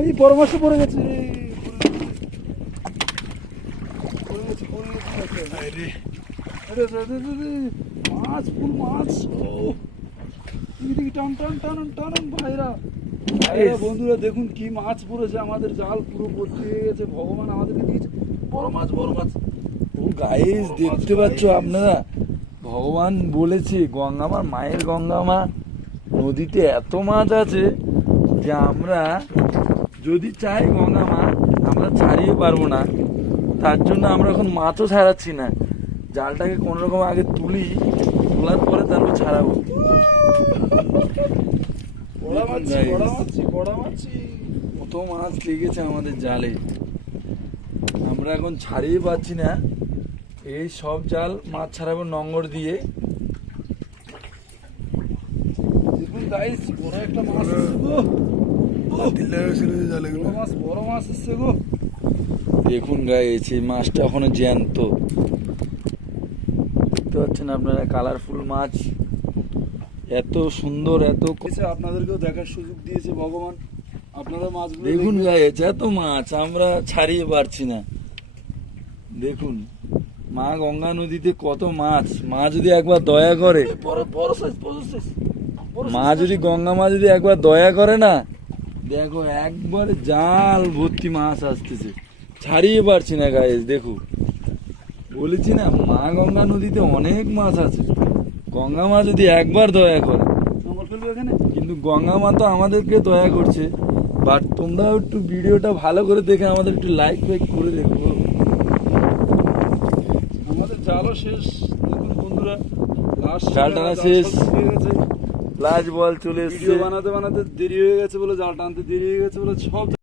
এই বড় মাছ পড়ে গেছে, মাছ ফুল মাছ। টান টান টান টান ভাইরা, বন্ধুরা দেখুন কি মাছ পড়েছে, আমাদের জাল পুরো ভর্তি হয়ে গেছে। ভগবান আমাদেরকে দিয়েছে বড় মাছ, বড় মাছ। ও গাইস দেখতে পাচ্ছ আপনারা, ভগবান বলেছে গঙ্গামা, মায়ের গঙ্গামা নদীতে এত মাছ আছে যে আমরা যদি চাই গঙ্গামা আমরা ছাড়িয়ে পারবো না। তার জন্য আমরা এখন মাছও ছাড়াচ্ছি না, জালটাকে কোনো রকম আগে তোলার পরে তারপর ছাড়াবো। কত মাছ লেগেছে আমাদের জালে, আমরা এখন ছাড়িয়ে পাচ্ছি না। এই সব জাল মাছ ছাড়াবো নোঙর দিয়ে। দেখুন গাইস বড় একটা মাছ এসছে গো, বড় মাছ এসছে গো। দেখুন গাইস এই মাছটা এখনো জ্যান্ত, দেখতে পাচ্ছেন আপনারা কালারফুল মাছ, এত সুন্দর, এত আপনাদেরকেও দেখার সুযোগ দিয়েছে ভগবান। আপনারা মাছ দেখুন গাইস, এত মাছ আমরা ছাড়িয়ে পারছি না। দেখুন মা গঙ্গা নদীতে কত মাছ, মা যদি একবার দয়া করে, মা যদি গঙ্গা মা যদি একবার দয়া করে না, দেখো একবার জাল ভর্তি মাছ আসতেছে, ছাড়িয়ে পারছি না গাইস। দেখো বলেছি না মা গঙ্গা নদীতে অনেক মাছ আছে, গঙ্গা মা যদি একবার দয়া করে। কিন্তু গঙ্গা মা তো আমাদেরকে দয়া করছে, বাট তোমরাও একটু ভিডিওটা ভালো করে দেখে আমাদের একটু লাইক ফাইক করে দেখো। আমাদের জালও শেষ, দেখুন বন্ধুরা, জাল টানা শেষ, লাস্ট বল চলে এসেছে। বানাতে বানাতে দেরি হয়ে গেছে বলে, জাল টানতে দেরি হয়ে গেছে বলে সব